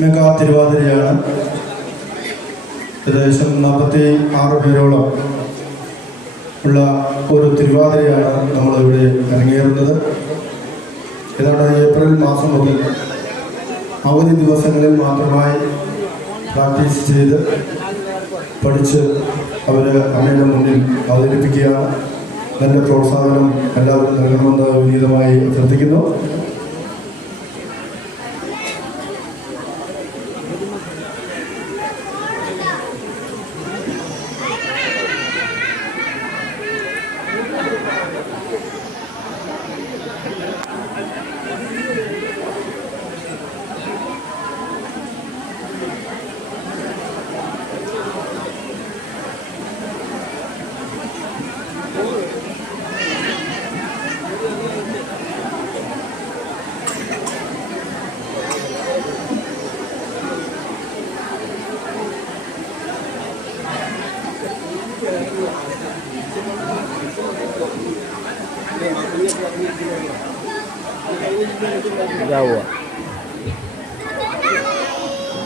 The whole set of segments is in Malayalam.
മെഗാ തിരുവാതിരയാണ് ഏകദേശം നാൽപ്പത്തി ആറ് പേരോളം ഉള്ള ഒരു തിരുവാതിരയാണ് നമ്മളിവിടെ അരങ്ങേറുന്നത്. ഏതാണ്ട് ഏപ്രിൽ മാസം മുതൽ അവധി ദിവസങ്ങളിൽ മാത്രമായി പ്രാക്ടീസ് ചെയ്ത് പഠിച്ച് അവർ അമ്മയുടെ മുന്നിൽ അവതരിപ്പിക്കുകയാണ്. നല്ല പ്രോത്സാഹനം എല്ലാവരും നൽകണമെന്ന് വിനീതമായി അഭ്യർത്ഥിക്കുന്നു.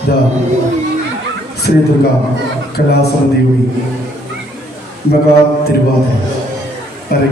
کیا سری درگا کلاس بندی ہوئی مکان تربات ہے ارے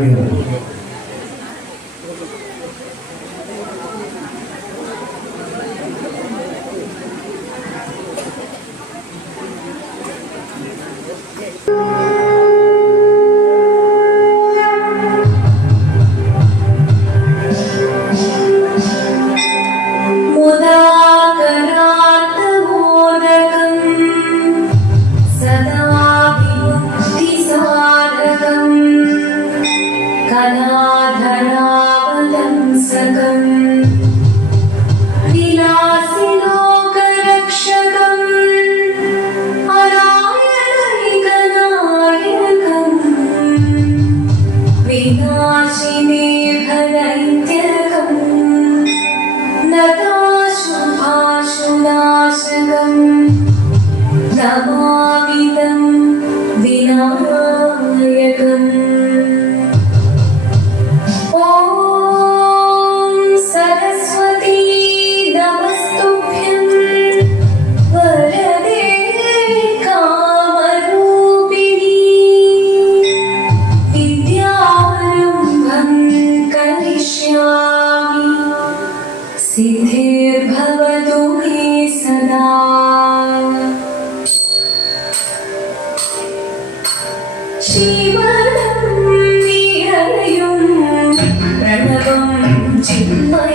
Satan.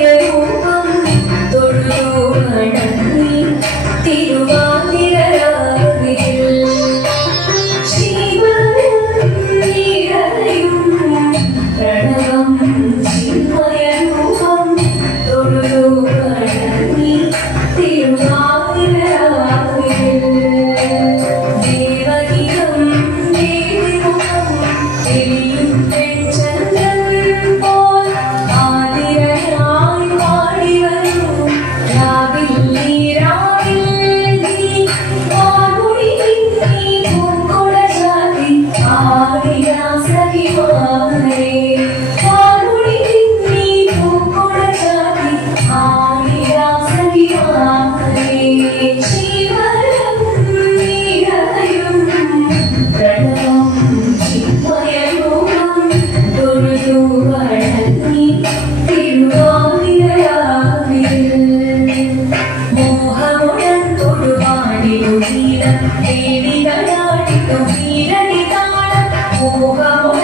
வீரடி தாழ போகவும்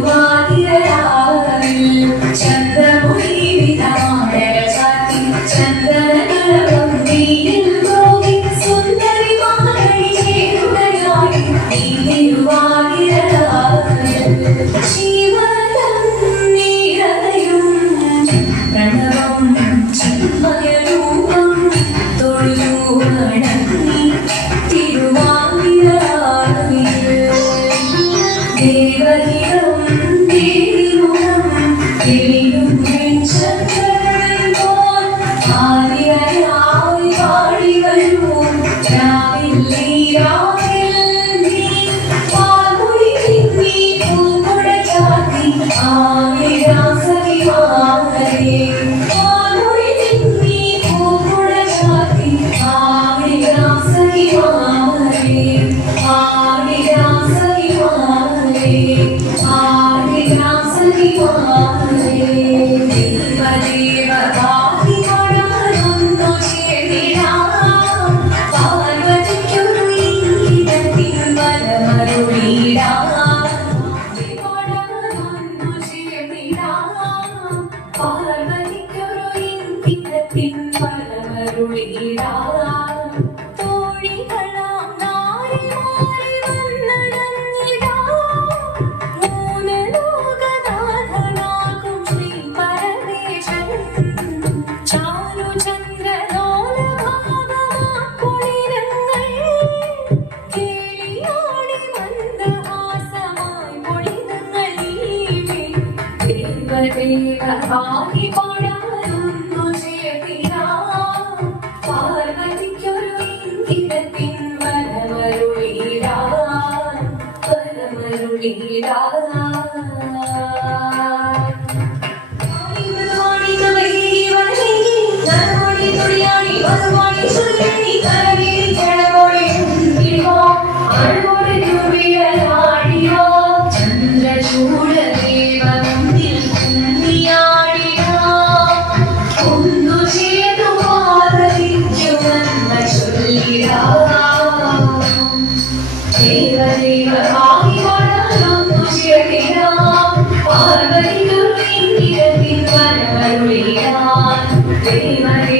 Bye. Daylight.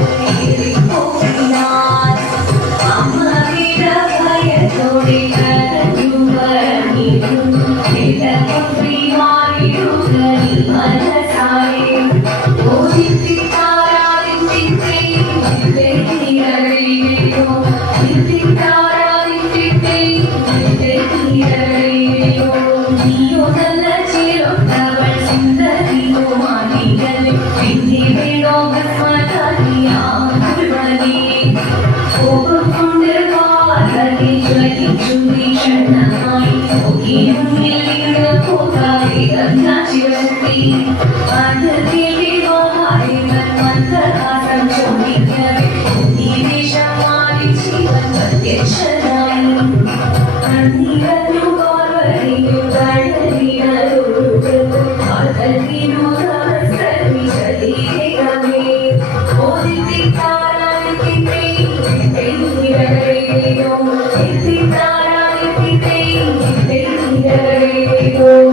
you.